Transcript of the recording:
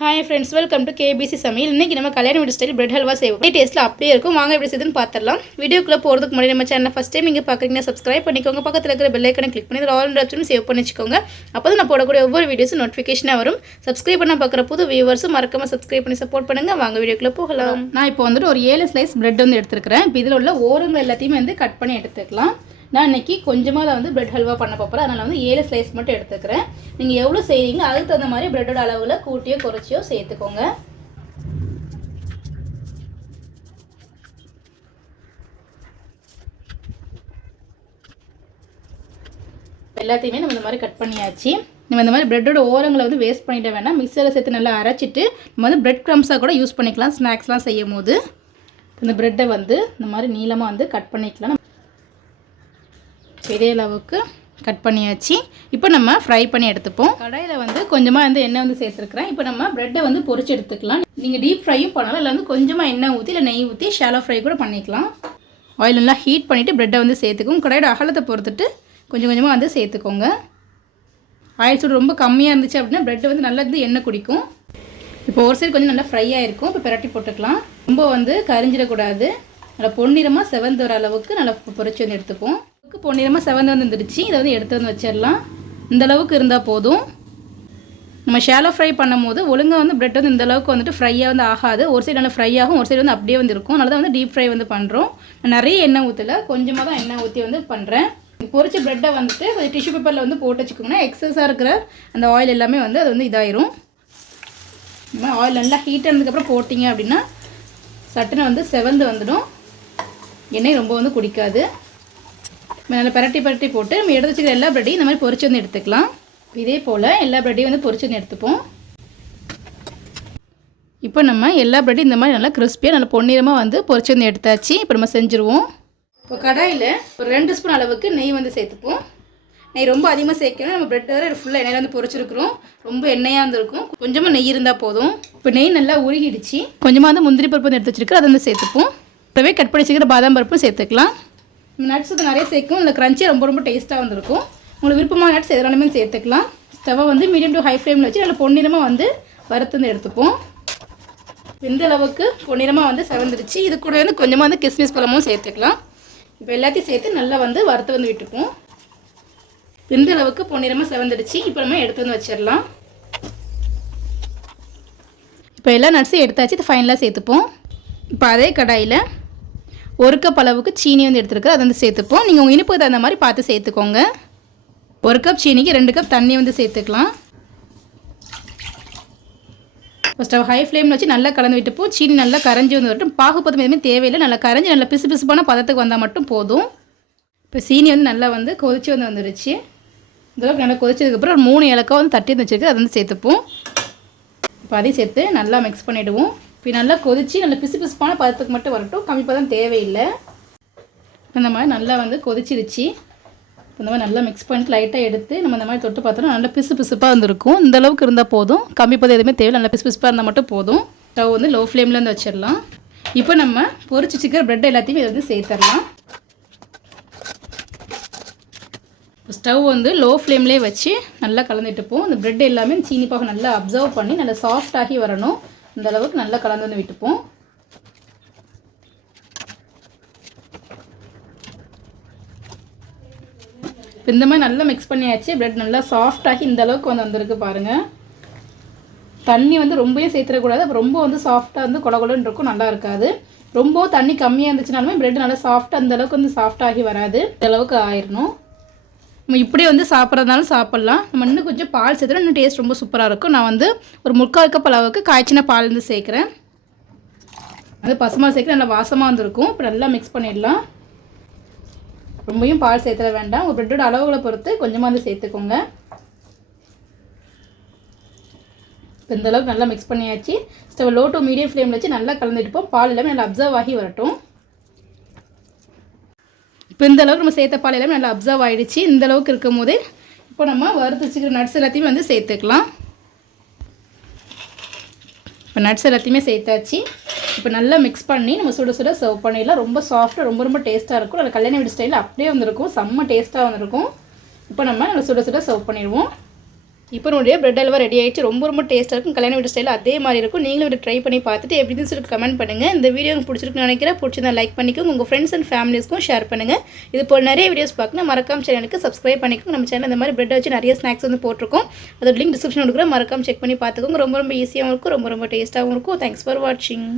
Hi friends welcome to KBC சமையல். இன்றைக்கி நம்ம கல்யாண வீடு ஸ்டைல் பிரெட் ஹல்வா செய்வோம். டேஸ்ட்டில் அப்படியே இருக்கும். வாங்க எப்படி செய்யுதுன்னு பார்த்துடலாம். வீடியோக்குள்ளே போகிறதுக்கு முன்னாடி நம்ம சேனல் ஃபஸ்ட் டைம் நீங்கள் பார்க்குறீங்கன்னா சப்ஸ்கிரைப் பண்ணிக்கோங்க. பக்கத்தில் இருக்கிற பெல் ஐக்கனை கிளிக் பண்ணி ஆல் ஆப்ஷனும் சேவ் பண்ணி வச்சுக்கோங்க. அப்போ தான் நான் போடக்கூடிய ஒவ்வொரு வீடியோஸும் நோட்டிஃபிகேஷனாக வரும். சப்ஸ்கிரைப் பண்ண பார்க்குற புது வியூவர்ஸும் மறக்காம சப்ஸ்கிரைப் பண்ணி சப்போர்ட் பண்ணுங்கள் வாங்க வீடியோக்குள்ளே போகலாம். நான் இப்போ வந்துட்டு ஒரு ஏழு ஸ்லைஸ் பிரெட் வந்து எடுத்துருக்கிறேன். இப்போ இதில் உள்ள ஓரங்கள் எல்லாத்தையுமே வந்து கட் பண்ணி எடுத்துக்கலாம். நான் இன்னைக்கு கொஞ்சமாக தான் வந்து பிரெட் ஹல்வா பண்ண போகிறேன் அதனால் வந்து ஏழு ஸ்லைஸ் மட்டும் எடுத்துக்கிறேன். நீங்கள் எவ்வளோ செய்கிறீங்களோ அதுக்கு தகுந்த மாதிரி பிரெட்டோட அளவில் கூட்டியோ குறைச்சியோ சேர்த்துக்கோங்க. எல்லாத்தையுமே நம்ம இந்த மாதிரி கட் பண்ணியாச்சு. நம்ம இந்த மாதிரி ப்ரெட்டோட ஓரங்களை வந்து வேஸ்ட் பண்ணிட வேணாம். மிக்சரில் சேர்த்து நல்லா அரைச்சிட்டு நம்ம வந்து ப்ரெட் க்ரம்ஸாக கூட யூஸ் பண்ணிக்கலாம் ஸ்நாக்ஸ்லாம் செய்யும் போது இந்த ப்ரெட்டை வந்து இந்த மாதிரி நீளமாக வந்து கட் பண்ணிக்கலாம். இதே அளவுக்கு கட் பண்ணியாச்சு. இப்போ நம்ம ஃப்ரை பண்ணி எடுத்துப்போம். கடாயில் வந்து கொஞ்சமாக வந்து எண்ணெய் வந்து சேர்த்துருக்குறேன். இப்போ நம்ம ப்ரெட்டை வந்து பொறிச்சு எடுத்துக்கலாம். நீங்கள் டீப் ஃப்ரையும் பண்ணலாம். இல்லை வந்து கொஞ்சமாக எண்ணெய் ஊற்றி இல்லை நெய் ஊற்றி ஷாலோ ஃப்ரை கூட பண்ணிக்கலாம். ஆயில் நல்லா ஹீட் பண்ணிவிட்டு ப்ரெட்டை வந்து சேர்த்துக்கும் கடாயோட அகலத்தை பொறுத்துட்டு கொஞ்சம் கொஞ்சமாக வந்து சேர்த்துக்கோங்க. ஆயில் சூடு ரொம்ப கம்மியாக இருந்துச்சு அப்படின்னா ப்ரெட் வந்து நல்லா இருந்து எண்ணெய் குடிக்கும். இப்போ ஒரு சைடு கொஞ்சம் நல்லா ஃப்ரை ஆகிருக்கும் இப்போ பிரட்டி போட்டுக்கலாம். ரொம்ப வந்து கரிஞ்சிடக்கூடாது. நல்லா பொன்னிறமாக செவந்து வர அளவுக்கு நல்லா பொரிச்சு வந்து எடுத்துப்போம். பொன்னிறமாக செவந்து வந்துருச்சு இதை வந்து எடுத்து வந்து வச்சிடலாம். இந்த அளவுக்கு இருந்தால் போதும். நம்ம ஷேலோ ஃப்ரை பண்ணும்போது ஒழுங்காக வந்து பிரெட் வந்து இந்த அளவுக்கு வந்துட்டு ஃப்ரையாக வந்து ஆகாது. ஒரு சைடு நல்லா ஃப்ரை ஆகும் ஒரு சைடு வந்து அப்படியே வந்து இருக்கும். அதனால தான் வந்து டீப் ஃப்ரை வந்து பண்ணுறோம் நான் நிறைய எண்ணெய் ஊற்றல கொஞ்சமாக தான் எண்ணெய் ஊற்றி வந்து பண்ணுறேன் பொரிச்ச ப்ரெட்டை வந்துட்டு கொஞ்சம் டிஷ்யூ பேப்பரில் வந்து போட்டு வச்சுக்கோங்கன்னா எக்ஸஸாக இருக்கிற அந்த ஆயில் எல்லாமே வந்து அது வந்து இதாயிரும். ஆயில் நல்லா ஹீட் ஆனதுக்கப்புறம் போட்டிங்க அப்படின்னா சட்டுன்னு வந்து செவந்து வந்துடும். எண்ணெய் ரொம்ப வந்து குடிக்காது. நல்லா பரட்டி பரட்டி போட்டு நம்ம எடுத்து வச்சுக்கிற எல்லா ப்ரெட்டையும் இந்த மாதிரி பொறிச்சு வந்து எடுத்துக்கலாம். இதே போல் எல்லா ப்ரெட்டையும் வந்து பொறிச்சு வந்து எடுத்துப்போம். இப்போ நம்ம எல்லா ப்ரெட்டையும் இந்த மாதிரி நல்லா கிறிஸ்பியாக நல்லா பொன்னிறமாக வந்து பொரிச்சு வந்து எடுத்தாச்சு. இப்போ நம்ம செஞ்சுருவோம். இப்போ கடாயில் ஒரு ரெண்டு ஸ்பூன் அளவுக்கு நெய் வந்து சேர்த்துப்போம். நெய் ரொம்ப அதிகமாக சேர்க்கணும் நம்ம ப்ரெட் வர ஃபுல்லாக எண்ணெயில் வந்து பொரிச்சிருக்கிறோம். ரொம்ப எண்ணெயாக இருந்திருக்கும். கொஞ்சமாக நெய் இருந்தால் போதும். இப்போ நெய் நல்லா உருகிடுச்சு. கொஞ்சமாக வந்து முந்திரி பருப்பு வந்து எடுத்து வச்சிருக்கோம் அதை வந்து சேர்த்துப்போம். இப்போவே கட் பண்ணி வச்சுக்கிற பாதாம் பருப்பும் சேர்த்துக்கலாம். நட்ஸ் வந்து நிறைய சேர்க்கும். இந்த க்ரன்ச்சி ரொம்ப ரொம்ப டேஸ்ட்டாக வந்திருக்கும். உங்களுக்கு விருப்பமான நட்ஸ் எதனாலுமே சேர்த்துக்கலாம். ஸ்டவ்வை வந்து மீடியம் டு ஹை ஃப்ளேமில் வச்சு நல்லா பொன்னிறமாக வந்து வறுத்து வந்து எடுத்துப்போம். இந்த அளவுக்கு பொன்னிறமாக வந்து செவந்துருச்சு இது கூட வந்து கொஞ்சமாக வந்து கிஸ்மிஸ் பழமும் சேர்த்துக்கலாம். இப்போ எல்லாத்தையும் சேர்த்து நல்லா வந்து வறுத்து வந்து விட்டுப்போம். இந்த அளவுக்கு பொன்னிறமாக செவந்துடுச்சு. இப்போ நம்ம எடுத்து வந்து வச்சிடலாம். இப்போ எல்லா நட்ஸையும் எடுத்தாச்சு. இது ஃபைனலாக சேர்த்துப்போம். இப்போ அதே கடாயில் ஒரு கப் அளவுக்கு சீனி வந்து எடுத்துருக்கு அதை வந்து சேர்த்துப்போம். நீங்கள் உங்கள் இனிப்புக்கு தகுந்த மாதிரி பார்த்து சேர்த்துக்கோங்க. ஒரு கப் சீனிக்கு ரெண்டு கப் தண்ணி வந்து சேர்த்துக்கலாம். ஃபஸ்ட்டு ஹை ஃப்ளேமில் வச்சு நல்லா கலந்து விட்டுப்போம் சீனி நல்லா கரைஞ்சி வந்து வரட்டும். பாகுபதம் எதுவுமே தேவையில்லை. நல்லா கரைஞ்சி நல்லா பிசு பிசுப்பான பதத்துக்கு வந்தால் மட்டும் போதும். இப்போ சீனி வந்து நல்லா வந்து கொதிச்சு வந்து வந்துருச்சு. இதளவுக்கு நல்லா கொதிச்சதுக்கப்புறம் ஒரு மூணு இலக்காய் வந்து தட்டி வந்து வச்சுருக்கு அதை வந்து சேர்த்துப்போம். இப்போ அதையும் சேர்த்து நல்லா மிக்ஸ் பண்ணிவிடுவோம் இப்போ நல்லா கொதித்து நல்லா பிசு பிசுப்பான பதத்துக்கு மட்டும் வரட்டும். கம்மி பதம் தேவையில்லை. இந்த மாதிரி நல்லா வந்து கொதிச்சிருச்சு. இந்த மாதிரி நல்லா மிக்ஸ் பண்ணிட்டு லைட்டாக எடுத்து நம்ம இந்த மாதிரி தொட்டு பார்த்தோம்னா நல்லா பிசு பிசுப்பாக வந்துருக்கும் இந்த அளவுக்கு இருந்தால் போதும். கம்மி பதம் எதுவுமே தேவை நல்லா பிசு பிசுப்பாக இருந்தால் மட்டும் போதும். ஸ்டவ் வந்து லோ ஃப்ளேமில் வந்து வச்சிடலாம். இப்போ நம்ம பொரிச்சு வச்சுக்கிற ப்ரெட் எல்லாத்தையும் இதை வந்து சேர்த்துடலாம். ஸ்டவ் வந்து லோ ஃப்ளேம்லேயே வச்சு நல்லா கலந்துட்டுப்போம் அந்த ப்ரெட் எல்லாமே சீனி பாகம் நல்லா அப்சர்வ் பண்ணி நல்லா சாஃப்ட் ஆகி வரணும். இந்த அளவுக்கு நல்லா கலந்து வந்து விட்டுப்போம். இந்த மாதிரி நல்லா மிக்ஸ் பண்ணியாச்சு. ப்ரெட் நல்லா சாஃப்டாகி இந்த அளவுக்கு வந்து வந்திருக்கு பாருங்கள் தண்ணி வந்து ரொம்பவே சேர்த்துடக்கூடாது. அப்போ ரொம்ப வந்து சாஃப்டாக வந்து கொல கொலன்னு இருக்கும் நல்லா இருக்காது. ரொம்ப தண்ணி கம்மியாக இருந்துச்சுனாலுமே ப்ரெட் நல்லா சாஃப்டாக அந்த அளவுக்கு வந்து சாஃப்டாகி வராது. இந்த அளவுக்கு ஆயிடணும் நம்ம இப்படியே வந்து சாப்பிட்றதுனாலும் சாப்பிட்லாம். நம்ம இன்னும் கொஞ்சம் பால் சேர்த்துனா இன்னும் டேஸ்ட் ரொம்ப சூப்பராக இருக்கும். நான் வந்து ஒரு முக்கால் கப் அளவுக்கு காய்ச்சின பால் வந்து சேர்க்குறேன். அது பசுமால் சேர்க்க நல்லா வாசமாக வந்துருக்கும். இப்போ நல்லா மிக்ஸ் பண்ணிடலாம். ரொம்பையும் பால் சேர்த்துட வேண்டாம். ஒரு ப்ரெட்டோட அளவுகளை பொறுத்து கொஞ்சமாக வந்து சேர்த்துக்கோங்க. இப்போ இந்தளவுக்கு நல்லா மிக்ஸ் பண்ணியாச்சு. ஸ்டவ் லோ டு மீடியம் ஃப்ளேமில் வச்சு நல்லா கலந்துட்டுப்போம் பால் எல்லாமே நல்லா அப்சர்வ் ஆகி வரட்டும். இப்போ இந்த அளவுக்கு நம்ம சேர்த்த பால் எல்லாமே நல்லா அப்சர்வ் ஆகிடுச்சு இந்த அளவுக்கு இருக்கும் போது இப்போ நம்ம வறுத்து வச்சுக்கிற நட்ஸ் எல்லாத்தையுமே வந்து சேர்த்துக்கலாம். இப்போ நட்ஸ் எல்லாத்தையுமே சேர்த்தாச்சு. இப்போ நல்லா மிக்ஸ் பண்ணி நம்ம சுட சுட சர்வ் பண்ணிடலாம். ரொம்ப சாஃப்ட்டாக ரொம்ப ரொம்ப டேஸ்ட்டாக இருக்கும். அதில் கல்யாண வீடு ஸ்டைலில் அப்படியே வந்திருக்கும். செம்ம டேஸ்ட்டாக வந்திருக்கும். இப்போ நம்ம நல்லா சுட சுட சர்வ் பண்ணிடுவோம். இப்போ நம்மளுடைய பிரெட் அல்வா ரெடி ஆகிடுச்சு ரொம்ப ரொம்ப டேஸ்ட்டாக இருக்கும். கல்யாண வீட்டு ஸ்டைல் அதே மாதிரி இருக்கும். நீங்களும் இதை ட்ரை பண்ணி பார்த்துட்டு எப்படி சொல்லிட்டு சொல்லி கமெண்ட் பண்ணுங்கள் இந்த வீடியோ உங்களுக்கு பிடிச்சிருக்குன்னு நினைக்கிறேன். பிடிச்சிருந்தா லைக் பண்ணிக்கோங்க. உங்கள் ஃப்ரெண்ட்ஸ் அண்ட் ஃபேமிலிஸ்க்கும் ஷேர் பண்ணுங்கள் இது போல் நிறைய வீடியோஸ் பார்க்கணும். மறக்காம சேனலுக்கு சப்ஸ்கிரைப் பண்ணிக்கோங்க. நம்ம சேனல் இந்த மாதிரி பிரெட் வச்சு நிறைய ஸ்நாக்ஸ் வந்து போட்டிருக்கோம். அதோட லிங்க் டிஸ்கிரிப்ஷன் கொடுக்குறேன். மறக்காம செக் பண்ணி பார்த்துக்கோங்க. ரொம்ப ரொம்ப ஈஸியாகவும் இருக்கும். ரொம்ப ரொம்ப டேஸ்ட்டாகவும் இருக்கும். தேங்க்ஸ் ஃபார் வாட்சிங்